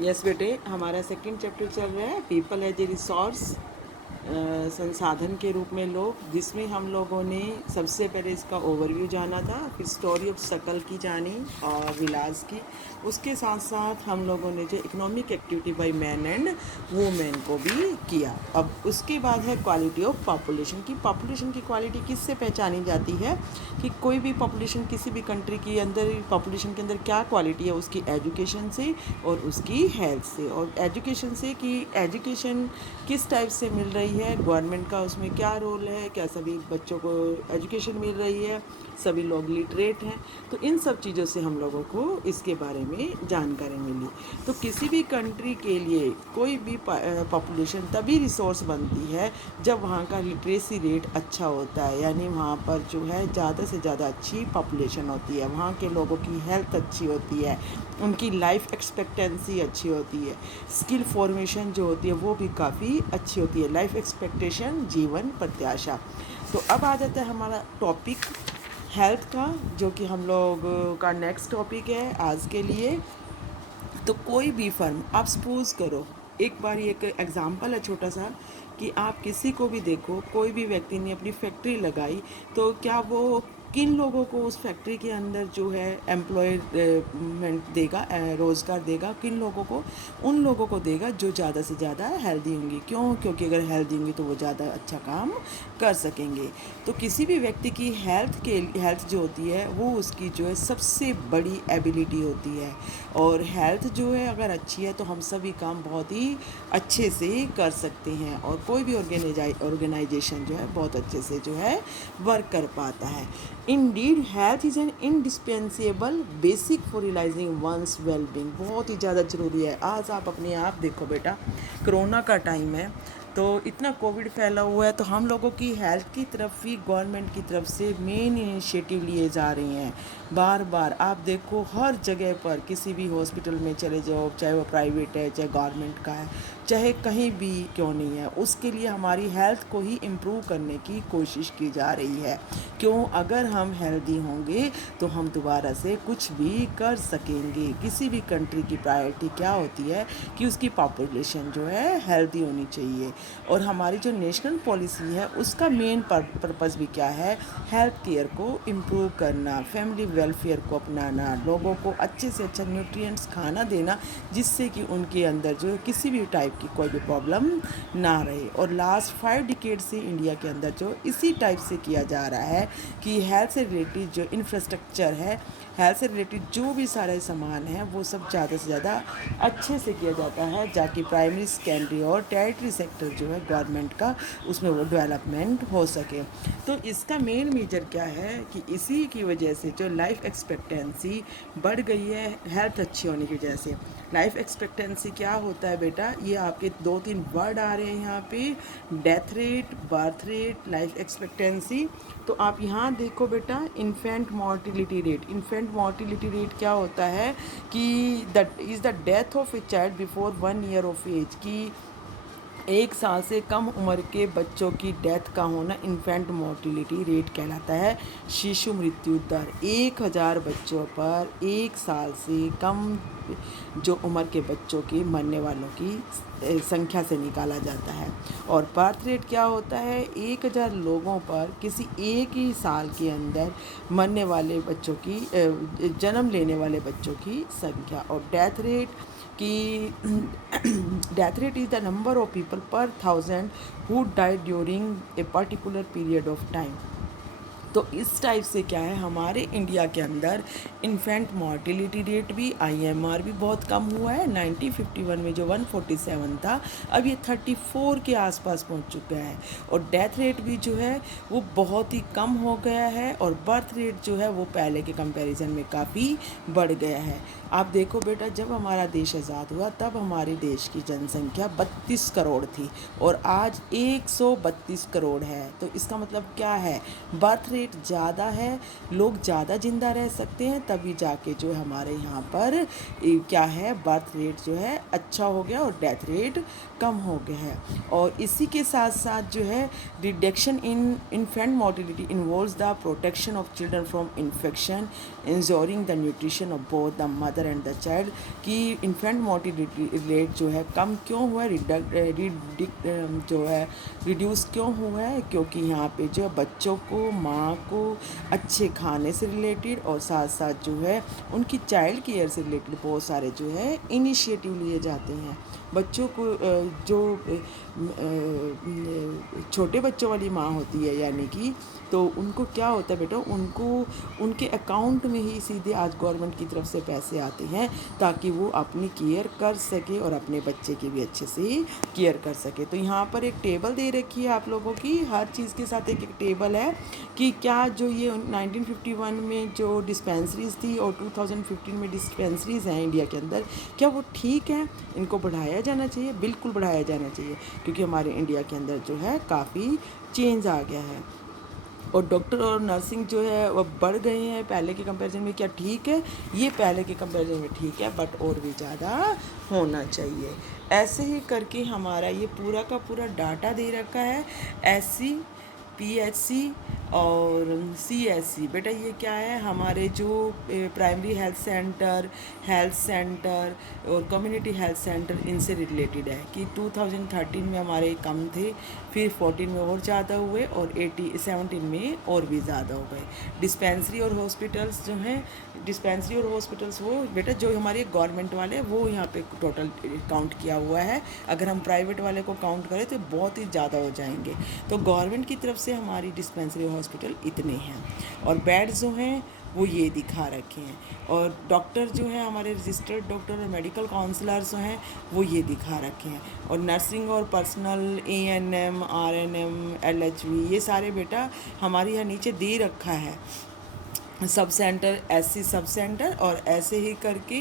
Yes बेटे, हमारा second chapter चल रहा है पीपल एज ए रिसोर्स, संसाधन के रूप में लोग, जिसमें हम लोगों ने सबसे पहले इसका ओवरव्यू जाना था, फिर स्टोरी ऑफ शकल की जानी और विलास की। उसके साथ साथ हम लोगों ने जो economic activity by man and women को भी किया। अब उसके बाद है क्वालिटी ऑफ पॉपुलेशन की। पॉपुलेशन की क्वालिटी किससे पहचानी जाती है कि कोई भी पॉपुलेशन किसी भी कंट्री के अंदर, पॉपुलेशन के अंदर क्या क्वालिटी है, उसकी एजुकेशन से और उसकी हेल्थ से। और एजुकेशन से कि एजुकेशन किस टाइप से मिल रही है, गवर्नमेंट का उसमें क्या रोल है, क्या सभी बच्चों को एजुकेशन मिल रही है, सभी लोग लिटरेट हैं। तो इन सब चीज़ों से हम लोगों को इसके बारे में जानकारी मिली। तो किसी भी कंट्री के लिए कोई भी पॉपुलेशन तभी रिसोर्स बनती है जब वहाँ का लिटरेसी रेट अच्छा होता है, यानी वहाँ पर जो है ज़्यादा से ज़्यादा अच्छी पॉपुलेशन होती है, वहाँ के लोगों की हेल्थ अच्छी होती है, उनकी लाइफ एक्सपेक्टेंसी अच्छी होती है, स्किल फॉर्मेशन जो होती है वो भी काफ़ी अच्छी होती है, लाइफ एक्सपेक्टेशन, जीवन प्रत्याशा। तो अब आ जाता है हमारा टॉपिक हेल्थ का, जो कि हम लोग का नेक्स्ट टॉपिक है आज के लिए। तो कोई भी फर्म, आप सपोज करो, एक बार एक एग्जांपल है छोटा सा, कि आप किसी को भी देखो, कोई भी व्यक्ति ने अपनी फैक्ट्री लगाई, तो क्या वो किन लोगों को उस फैक्ट्री के अंदर जो है एम्प्लॉयमेंट देगा, रोज़गार देगा, किन लोगों को? उन लोगों को देगा जो ज़्यादा से ज़्यादा हेल्दी होंगी। क्यों? क्योंकि अगर हेल्दी होंगी तो वो ज़्यादा अच्छा काम कर सकेंगे। तो किसी भी व्यक्ति की हेल्थ जो होती है वो उसकी जो है सबसे बड़ी एबिलिटी होती है। और हेल्थ जो है अगर अच्छी है तो हम सभी काम बहुत ही अच्छे से कर सकते हैं, और कोई भी ऑर्गेनाइजेशन जो है बहुत अच्छे से जो है वर्क कर पाता है। Indeed health is an indispensable basic for realising one's wellbeing. बहुत ही ज़्यादा ज़रूरी है। आज आप अपने आप देखो बेटा, कोरोना का टाइम है, तो इतना कोविड फैला हुआ है, तो हम लोगों की हेल्थ की तरफ भी गवर्नमेंट की तरफ से मेन इनिशिएटिव लिए जा रहे हैं। बार बार आप देखो, हर जगह पर किसी भी हॉस्पिटल में चले जाओ, चाहे वो प्राइवेट है चाहे गवर्नमेंट का है, चाहे कहीं भी क्यों नहीं है, उसके लिए हमारी हेल्थ को ही इम्प्रूव करने की कोशिश की जा रही है। क्यों? अगर हम हेल्दी होंगे तो हम दोबारा से कुछ भी कर सकेंगे। किसी भी कंट्री की प्रायोरिटी क्या होती है कि उसकी पॉपुलेशन जो है हेल्दी होनी चाहिए। और हमारी जो नेशनल पॉलिसी है उसका मेन पर्पस भी क्या है? हेल्थ केयर को इम्प्रूव करना, फैमिली वेलफेयर को अपनाना, लोगों को अच्छे से अच्छा न्यूट्रिएंट्स खाना देना, जिससे कि उनके अंदर जो किसी भी टाइप की कोई भी प्रॉब्लम ना रहे। और लास्ट 5 डिकेड से इंडिया के अंदर जो इसी टाइप से किया जा रहा है कि हेल्थ से रिलेटेड जो इंफ्रास्ट्रक्चर है, हेल्थ से रिलेटेड जो भी सारे सामान हैं वो सब ज़्यादा से ज़्यादा अच्छे से किया जाता है, ताकि प्राइमरी, सेकेंडरी और टेरिटरी सेक्टर जो है गवर्नमेंट का, उसमें वो डेवलपमेंट हो सके। तो इसका मेन मेजर क्या है कि इसी की वजह से जो लाइफ एक्सपेक्टेंसी बढ़ गई है हेल्थ अच्छी होने की वजह से। लाइफ एक्सपेक्टेंसी क्या होता है बेटा? ये आपके 2-3 वर्ड आ रहे हैं यहाँ पे, death rate, birth rate, life expectancy. तो आप यहाँ देखो बेटा, infant mortality rate. Infant mortality rate क्या होता है कि that is the death of a child before 1 year of age, की 1 साल से कम उम्र के बच्चों की डेथ का होना इन्फेंट मोर्टिलिटी रेट कहलाता है। शिशु मृत्यु दर 1000 बच्चों पर 1 साल से कम जो उम्र के बच्चों की मरने वालों की संख्या से निकाला जाता है। और बर्थ रेट क्या होता है? 1000 लोगों पर किसी एक ही साल के अंदर मरने वाले बच्चों की, जन्म लेने वाले बच्चों की संख्या। और डेथ रेट कि death rate is the number of people पर 1000 who died during a particular period of time. तो इस टाइप से क्या है, हमारे इंडिया के अंदर इन्फेंट मॉर्टिलिटी रेट भी, आईएमआर भी बहुत कम हुआ है। 1951 में जो 147 था, अब ये 34 के आसपास पहुंच चुका है। और डेथ रेट भी जो है वो बहुत ही कम हो गया है। और बर्थ रेट जो है वो पहले के कंपैरिजन में काफ़ी बढ़ गया है। आप देखो बेटा, जब हमारा देश आज़ाद हुआ तब हमारे देश की जनसंख्या 32 करोड़ थी और आज 132 करोड़ है। तो इसका मतलब क्या है? बर्थ रेट ज़्यादा है, लोग ज़्यादा ज़िंदा रह सकते हैं, तभी जाके जो है हमारे यहाँ पर क्या है बर्थ रेट जो है अच्छा हो गया और डेथ रेट कम हो गया है। और इसी के साथ साथ जो है reduction in infant mortality involves the protection of children from infection, ensuring the nutrition of both the mother and the child. कि इन्फेंट मोर्टिलिटी रेट जो है कम क्यों हुआ है, जो है रिड्यूस क्यों हुआ है, क्योंकि यहाँ पे जो है बच्चों को माँ को अच्छे खाने से रिलेटेड और साथ साथ जो है उनकी चाइल्ड केयर से रिलेटेड बहुत सारे जो है इनिशिएटिव लिए जाते हैं। बच्चों को जो छोटे बच्चों वाली माँ होती है यानी कि, तो उनको क्या होता है बेटा, उनको उनके अकाउंट में ही सीधे आज गवर्नमेंट की तरफ से पैसे आते हैं ताकि वो अपनी केयर कर सके और अपने बच्चे की भी अच्छे से केयर कर सके। तो यहाँ पर एक टेबल दे रखी है आप लोगों की, हर चीज़ के साथ एक एक टेबल है कि क्या जो ये 1951 में जो डिस्पेंसरीज थी और 2015 में डिस्पेंसरीज हैं इंडिया के अंदर, क्या वो ठीक है, इनको बढ़ाया जाना चाहिए? बिल्कुल बढ़ाया जाना चाहिए, क्योंकि हमारे इंडिया के अंदर जो है काफ़ी चेंज आ गया है और डॉक्टर और नर्सिंग जो है वो बढ़ गए हैं पहले के कंपैरिजन में। क्या ठीक है? ये पहले के कंपैरिजन में ठीक है, बट और भी ज़्यादा होना चाहिए। ऐसे ही करके हमारा ये पूरा का पूरा डाटा दे रखा है। SC, PHC और CSC। बेटा ये क्या है, हमारे जो प्राइमरी हेल्थ सेंटर और कम्युनिटी हेल्थ सेंटर इनसे रिलेटेड है कि 2013 में हमारे कम थे, फिर 14 में और ज़्यादा हुए और 17 में और भी ज़्यादा हो गए। डिस्पेंसरी और हॉस्पिटल्स जो हैं, डिस्पेंसरी और हॉस्पिटल्स वो बेटा जो हमारे गवर्नमेंट वाले वो यहाँ पे टोटल काउंट किया हुआ है। अगर हम प्राइवेट वाले को काउंट करें तो बहुत ही ज़्यादा हो जाएंगे। तो गवर्नमेंट की तरफ से हमारी डिस्पेंसरी और हॉस्पिटल इतने हैं और बेड्स जो हैं वो ये दिखा रखे हैं और डॉक्टर जो है हमारे रजिस्टर्ड डॉक्टर और मेडिकल काउंसलर्स जो हैं वो ये दिखा रखे हैं और नर्सिंग और पर्सनल ANM, RNM, LHV ये सारे बेटा हमारे यहाँ नीचे दे रखा है। Sub centre, SC sub centre और ऐसे ही करके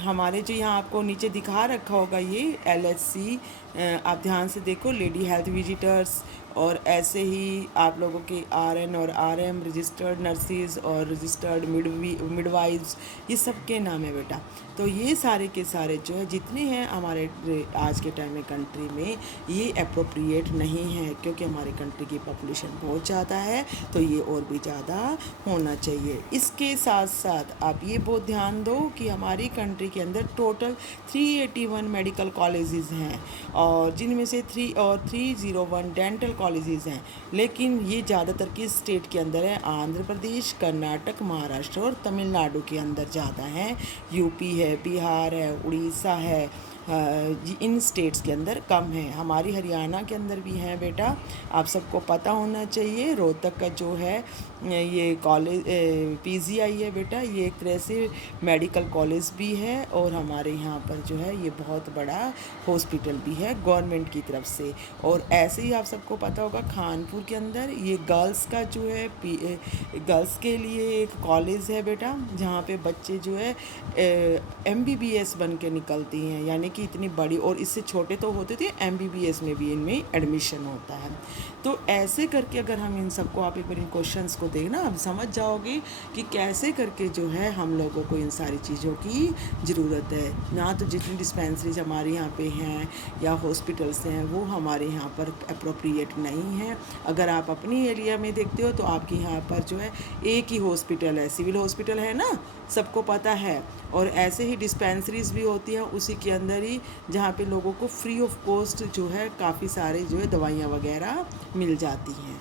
हमारे जो यहाँ आपको नीचे दिखा रखा होगा ये LHC, आप ध्यान से देखो, लेडी हेल्थ विजिटर्स और ऐसे ही आप लोगों के RN और RM, रजिस्टर्ड नर्सिस और रजिस्टर्ड मिडवाइव्स, ये सब के नाम है बेटा। तो ये सारे के सारे जो है जितने हैं हमारे आज के टाइम में कंट्री में ये अप्रोप्रिएट नहीं है, क्योंकि हमारी कंट्री की पॉपुलेशन बहुत ज़्यादा है, तो ये और भी ज़्यादा होना चाहिए। इसके साथ साथ आप ये बहुत ध्यान दो कि हमारी कंट्री के अंदर टोटल 381 मेडिकल कॉलेजेस हैं और जिनमें से 301 डेंटल कॉलेजेस हैं, लेकिन ये ज़्यादातर किस स्टेट के अंदर है? आंध्र प्रदेश, कर्नाटक, महाराष्ट्र और तमिलनाडु के अंदर ज़्यादा हैं। यूपी है, बिहार है, उड़ीसा है, इन स्टेट्स के अंदर कम है। हमारी हरियाणा के अंदर भी हैं बेटा, आप सबको पता होना चाहिए। रोहतक का जो है ये कॉलेज PGI है बेटा, ये एक तरह से मेडिकल कॉलेज भी है और हमारे यहाँ पर जो है ये बहुत बड़ा हॉस्पिटल भी है गवर्नमेंट की तरफ से। और ऐसे ही आप सबको पता होगा कानपुर के अंदर ये गर्ल्स का जो है गर्ल्स के लिए एक कॉलेज है बेटा, जहाँ पे बच्चे जो है MBBS बन के निकलती हैं, यानी कि इतनी बड़ी, और इससे छोटे तो होते थे MBBS में भी इनमें एडमिशन होता है। तो ऐसे करके अगर हम इन सबको, आप एक बार इन क्वेश्चंस को देखना, आप समझ जाओगे कि कैसे करके जो है हम लोगों को इन सारी चीज़ों की ज़रूरत है। ना तो जितनी डिस्पेंसरीज हमारे यहाँ पे हैं या हॉस्पिटल्स हैं वो हमारे यहाँ पर अप्रोप्रिएट नहीं है। अगर आप अपनी एरिया में देखते हो तो आपके यहाँ पर जो है एक ही हॉस्पिटल है, सिविल हॉस्पिटल है ना, सबको पता है, और ऐसे ही डिस्पेंसरीज भी होती हैं उसी के अंदर ही, जहाँ पे लोगों को फ्री ऑफ कॉस्ट जो है काफ़ी सारे जो है दवाइयाँ वगैरह मिल जाती हैं।